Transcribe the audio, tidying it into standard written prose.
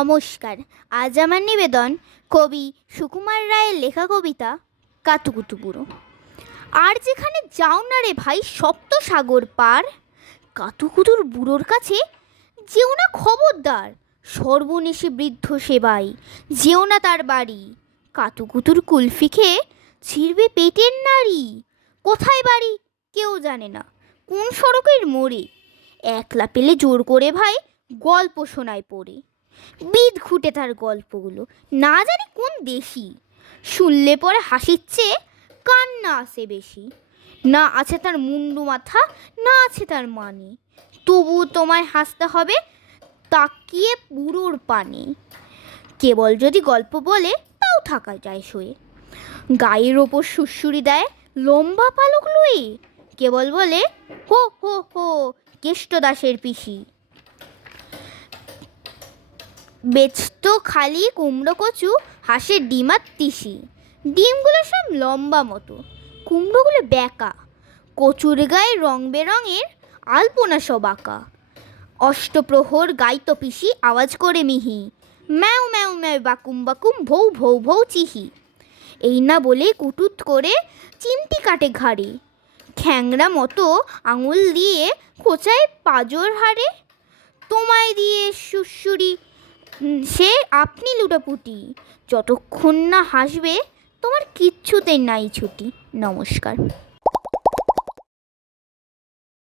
নমস্কার। আজ আমার নিবেদন কবি সুকুমার রায়ের লেখা কবিতা কাতুকুতু বুড়ো। আর যেখানে যাও না রে ভাই সপ্ত সাগর পার, কাতুকুতুর বুড়োর কাছে যেও না খবরদার। সর্বনেশে বৃদ্ধ সেবাই যেও না তার বাড়ি, কাতুকুতুর কুলফি খেয়ে ছিঁড়বে পেটের নাড়ি। কোথায় বাড়ি কেউ জানে না, কোন সড়কের মোড়ে, একলা পেলে জোর করে ভাই গল্প শোনায় পড়ে। বিদ ঘুটে তার গল্পগুলো, না জানি কোন দেশি, শুনলে পরে হাসির চেয়ে কান্না আসে বেশি। না আছে তার মুন্ডু মাথা, না আছে তার মানে, তবু তোমায় হাসতে হবে তাকিয়ে বুড়োর পানে। কেবল যদি গল্প বলে তাও থাকা যায় শোয়ে, গায়ের ওপর সুড়সুড়ি দেয় লম্বা পালক লুয়ে, কেবল বলে হো হো হো কেষ্ট দাসের পিসি। বেচত খালি কুমড়ো কচু, হাঁসের ডিম আর তিসি। ডিমগুলো সব লম্বা মতো, কুমড়োগুলো ব্যাকা, কচুর গায়ে রং বেরঙের আলপনা সব আঁকা। অষ্টপ্রহর গাইতো পিসি আওয়াজ করে মিহি, ম্যাও ম্যাও ম্যাও বাকুম বাকুম ভৌ ভৌ ভৌ চিহি। এই না বলে কুটুত করে চিমটি কাটে ঘাড়ে, খ্যাংরা মতো আঙুল দিয়ে খোঁচায় পাজর হাড়ে। তোমায় দিয়ে সুড়সুড়ি সে আপনি লুটাপুটি, যতক্ষণ না হাসবে তোমার কিচ্ছুতে নাই ছুটি। নমস্কার।